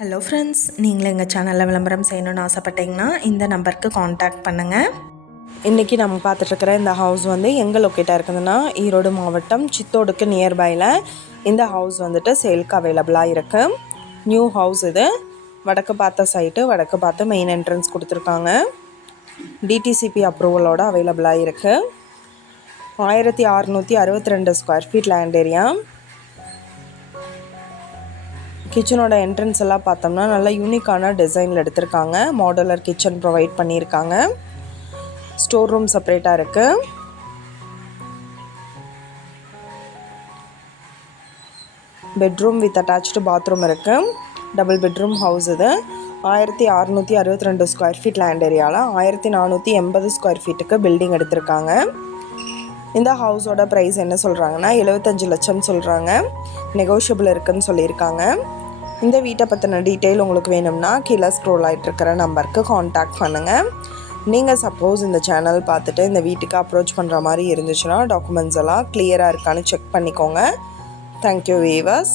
Hello friends நீங்களும் எங்கள் சேனலில் விளம்பரம் செய்யணும்னு ஆசைப்பட்டீங்கன்னா இந்த நம்பருக்கு காண்டாக்ட் பண்ணுங்கள் இன்றைக்கி நம்ம பார்த்துட்ருக்கிற இந்த ஹவுஸ் வந்து எங்கே லொக்கேட்டாக இருக்குதுன்னா ஈரோடு மாவட்டம் சித்தோடுக்கு நியர்பையில் இந்த ஹவுஸ் வந்துட்டு சேல்க்கு அவைலபிளாக இருக்குது நியூ ஹவுஸ் இது. வடக்கு பார்த்த சைட்டு வடக்கு பார்த்து மெயின் என்ட்ரன்ஸ் கொடுத்துருக்காங்க. டிடிசிபி அப்ரூவலோட அவைலபிளாக இருக்குது ஆயிரத்தி அறநூற்றி அறுபத்தி ரெண்டு ஸ்கொயர் ஃபீட் லேண்ட் ஏரியா கிச்சனோட என்ட்ரன்ஸ் எல்லாம் பார்த்தோம்னா நல்லா யூனிக்கான டிசைனில் எடுத்திருக்காங்க. மாடலர் கிச்சன் ப்ரொவைட் பண்ணியிருக்காங்க. ஸ்டோர் ரூம் செப்பரேட்டாக இருக்குது பெட்ரூம் வித் அட்டாச்டு பாத்ரூம் இருக்குது டபுள் பெட்ரூம் ஹவுஸ் இது. ஆயிரத்தி அறநூற்றி அறுபத்தி ரெண்டு ஸ்கொயர் ஃபீட் லேண்ட் ஏரியாவில் ஆயிரத்தி நானூற்றி எண்பது ஸ்கொயர் ஃபீட்டுக்கு பில்டிங் எடுத்திருக்காங்க. இந்த ஹவுஸோட ப்ரைஸ் என்ன சொல்கிறாங்கன்னா எழுபத்தஞ்சு லட்சம் சொல்கிறாங்க நெகோஷியபிள் இருக்குன்னு சொல்லியிருக்காங்க. இந்த வீட்டை பற்றின டீட்டெயில் உங்களுக்கு வேணும்னா கீழே ஸ்க்ரோல் ஆகிட்டு இருக்கிற நம்பருக்கு காண்டாக்ட் பண்ணுங்கள் நீங்கள் சப்போஸ் இந்த சேனல் பார்த்துட்டு இந்த வீட்டுக்கு அப்ரோச் பண்ணுற மாதிரி இருந்துச்சுன்னா டாக்குமெண்ட்ஸ் எல்லாம் கிளியராக இருக்கான்னு செக் பண்ணிக்கோங்க. Thank you viewers